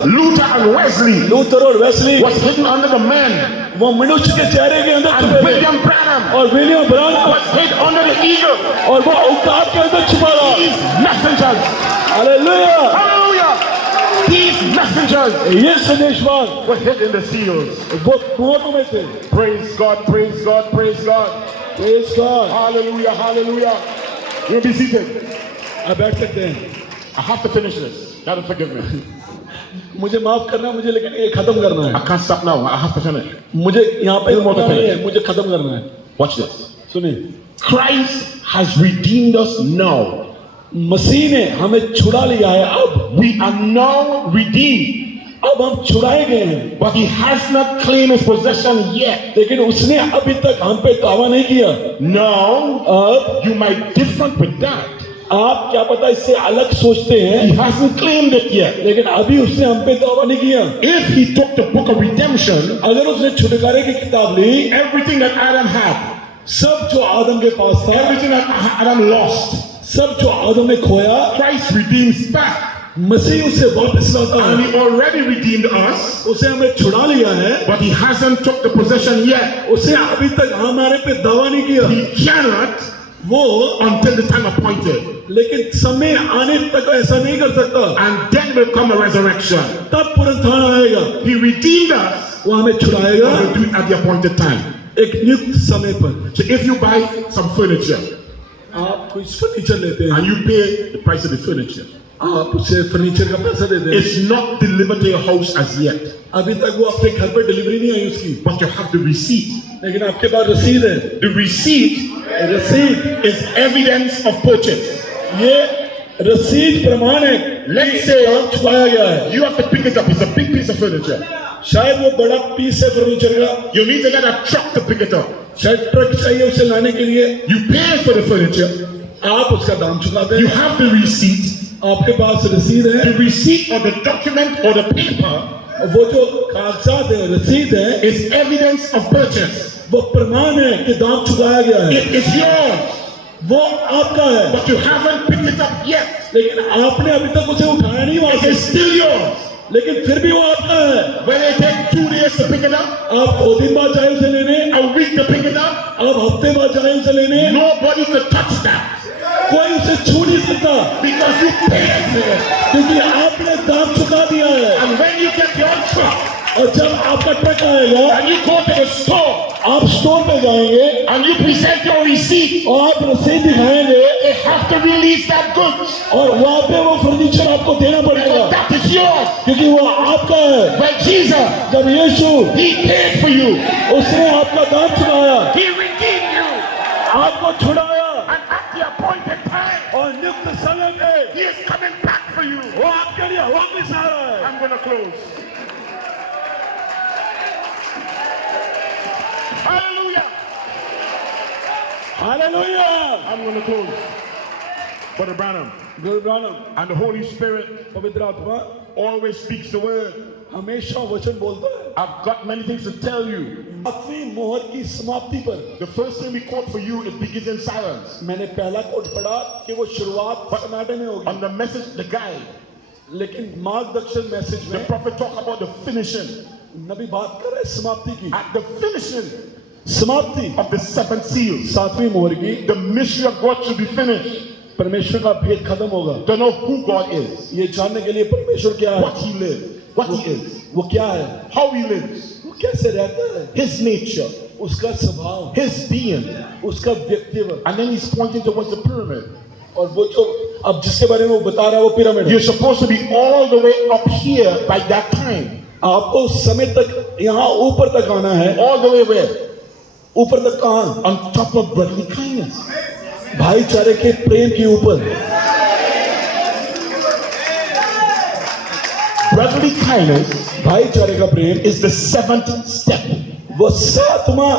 Luther and Wesley Luther और Wesley was hidden under the man, वो मनुष्य के चेहरे के अंदर and छुपे थे William Branham और William ब्रानम was hid under the eagle. और वो उकाब के अंदर छुपा रहा These messengers, hallelujah hallelujah, these messengers ये संदेशवान were hid in the seals. वो कुओं में थे Praise God, praise God, praise God. Praise God Hallelujah, hallelujah. You'll be seated. आप बैठ सकते हैं I have to finish this. Gotta forgive me. मुझे माफ करना मुझे लेकिन ये खत्म करना है I can't stop now. I have to finish. मुझे यहाँ पे Little more to रुकना नहीं finish. है मुझे खत्म करना है Watch this. सुनिए Christ has redeemed us now. मसीह ने हमें छुड़ा लिया है अब We are now redeemed. अब हम छुड़ाए गए हैं But he has not claimed his possession yet. लेकिन उसने अभी तक हम पे दावा नहीं किया Now, अब you might different with that. आप क्या पता इससे अलग सोचते He हैं hasn't claimed it yet. लेकिन अभी उसने हम पे दावा नहीं किया If he took the book of redemption, अगर उसने छुटकारे की किताब ली everything that Adam had, सब जो आदम के पास था everything that Adam lost, सब जो आदम ने खोया Christ redeems back. मसीह उसे वापस लाता And है he already redeemed us, उसे हमें छुड़ा लिया है but he hasn't took the possession yet. उसे अभी तक हमारे पे दावा नहीं किया He cannot वो until the time appointed. लेकिन समय आने तक ऐसा नहीं कर सकता And then will come a resurrection. तब पुनरुत्थान आएगा He redeemed us, वो हमें but छुड़ाएगा will do it at the appointed time. एक नियुक्त समय पर So if you buy some furniture आप कोई फर्नीचर लेते हैं and you pay the price of the furniture, आप उसे फर्नीचर का पैसा देते हैं it's not delivered to your house as yet, अभी तक वो आपके घर पे डिलीवरी नहीं आई उसकी but you have the receipt. लेकिन आपके पास रसीद है The receipt रसीद is evidence of purchase. ये रसीद प्रमाण है Let's say काम छुपाया गया है you have to pick it up. It's a big piece of furniture. शायद वो बड़ा पीस है फर्नीचर का You need to get a truck to pick it up. शायद ट्रक चाहिए उसे लाने के लिए You pay for the furniture. आप उसका दाम चुकाते You हैं have the receipt. आपके पास रसीद है The receipt or the document or the paper वो जो कागजात है रसीद है is evidence of purchase. वो प्रमाण है कि दाम चुकाया गया है It is yours, वो आपका है but you haven't picked it up yet. लेकिन आपने अभी तक उसे उठाया नहीं वहां It से is still yours. लेकिन फिर भी वो आपका है Whether it takes 2 days to pick it up, आप 2 दिन बाद जाए उसे लेने a week to pick it up, आप हफ्ते बाद जाए उसे लेने nobody could touch that कोई उसे छू नहीं सकता because you paid for it. क्योंकि आपने दाम चुका दिया है And when you get your truck और जब आपका ट्रक आएगा and you go to the store आप स्टोर पे जाएंगे and you present your receipt, और आप रसीद दिखाएंगे they have to release that goods और वहां पे वो फर्नीचर आपको देना पड़ेगा because that is yours. क्योंकि वो आपका है But Jesus, जब यीशु he paid for you. उसने आपका दाम चुकाया He redeemed you. आपको छुड़ाया And at the appointed time, और नियुक्त समय पे he is coming back for you. वो आपके लिए वापस आ रहा है I'm going to close. Hallelujah. Hallelujah I'm going to close. Brother Branham Guru ब्रानम and the Holy Spirit पवित्र आत्मा always speaks the word. हमेशा वचन बोलता है I've got many things to tell you. 8वीं मोहर की समाप्ति पर The first thing we quote for you, it begins in silence. मैंने पहला कोट पढ़ा कि वो शुरुआत सन्नाटे में होगी On the message, the guide, लेकिन मार्गदर्शन मैसेज the में prophet talk about the finishing. नबी बात कर रहे हैं समाप्ति की At the finishing समाप्ति of the seventh seal, 7वीं मोहर की the mystery of God should be finished. परमेश्वर का भेद खत्म होगा To know who God is, ये जानने के लिए परमेश्वर क्या what है he lives, what he is, वो क्या है how he lives, वो कैसे रहता है his nature, उसका स्वभाव his being. उसका व्यक्तित्व And then he's pointing towards the pyramid. और वो जो अब जिसके बारे में वो बता रहा है वो पिरामिड है You're supposed to be all the way up here by that time. आपको उस समय तक यहाँ ऊपर तक आना है All the way where? ऊपर तक कहाँ On top of brotherly kindness. भाईचारे के प्रेम के ऊपर Brotherly kindness भाईचारे का प्रेम is the 7th step. वो 7वां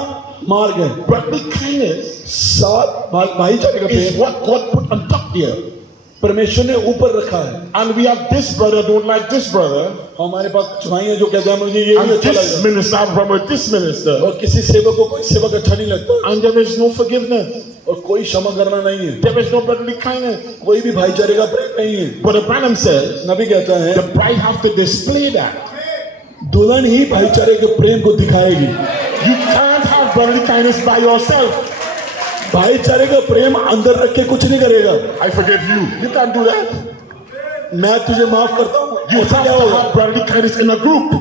मार्ग है Brotherly kindness 7 भाईचारे का is Prem what God put on top there. परमेश्वर ने ऊपर रखा है And we have this brother don't like this brother, हमारे पास भाई हैं जो कहते हैं मुझे ये and नहीं अच्छा this लगा minister have problem with this minister, और किसी सेवक को कोई सेवक अच्छा नहीं लगता and there is no forgiveness. और कोई क्षमा करना नहीं है, There is no brotherly kindness. कोई भी भाईचारे का प्रेम नहीं है। But Branham says नबी कहता है the bride has to display that. दुल्हन ही भाईचारे के प्रेम को दिखाएगी। You can't have brotherly kindness by yourself. भाईचारे का प्रेम अंदर रख के कुछ नहीं करेगा। I forgive you. You can't do that. मैं तुझे माफ करता हूँ, You ऐसा have क्या to होगा? have brotherly kindness in a group.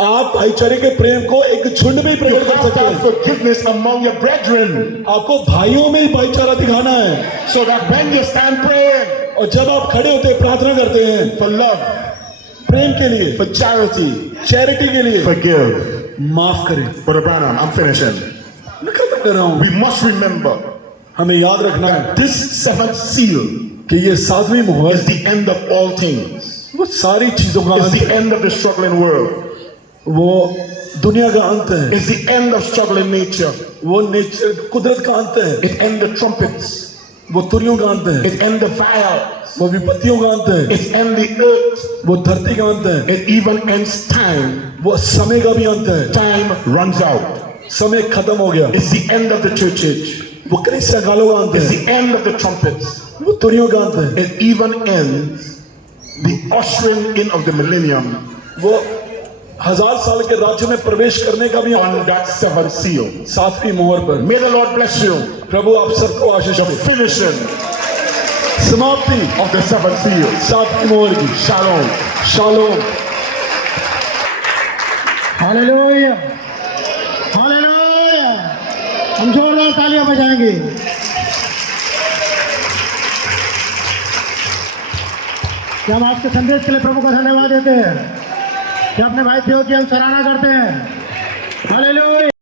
आप भाईचारे के प्रेम को एक झुंड में ही You प्रकट कर have to सकते have हैं। forgiveness among your brethren. आपको भाइयों में ही भाईचारा दिखाना है। So that when you stand praying और जब आप खड़े होते हैं, प्रार्थना करते हैं for love, प्रेम के लिए, for charity, चैरिटी के लिए, forgive. माफ करें। Brother Branham, I'm finishing. मैं खत्म कर रहा हूँ। We must remember हमें याद रखना है this seventh seal कि ये 7वीं मोहर is the end of all things. वो सारी चीजों का It's अंत the है। end of the struggling world. वो दुनिया का अंत है। It's the end of struggling nature. वो नेचर कुदरत का अंत है। It ends the trumpets. वो तुरियों का अंत है। It ends the fire. वो विपत्तियों का अंत है। It ends the earth. वो धरती का अंत है। It even ends time. वो समय का भी अंत है। Time runs out. समय खत्म हो गया। It's the end of the church age. वो कलीसिया कालों का अंत It's है। the end of the trumpets. वो तुरियों का अंत है। It even ends the ushering in of the millennium वो 1000 साल के राज्य में प्रवेश करने का भी अंत on है। that seventh seal. 7वीं मोहर पर। May the Lord bless you. प्रभु आप सबको आशीष The दे। finishing समाप्ति of the seventh seal. 7वीं मोहर की। Shalom. शालोम। Hallelujah, hallelujah. हम जोरदार तालियां बजाएंगे। क्या हम आपके संदेश के लिए प्रभु को धन्यवाद देते हैं। क्या अपने भाई थे कि हम सराहना करते हैं। हालेलुया।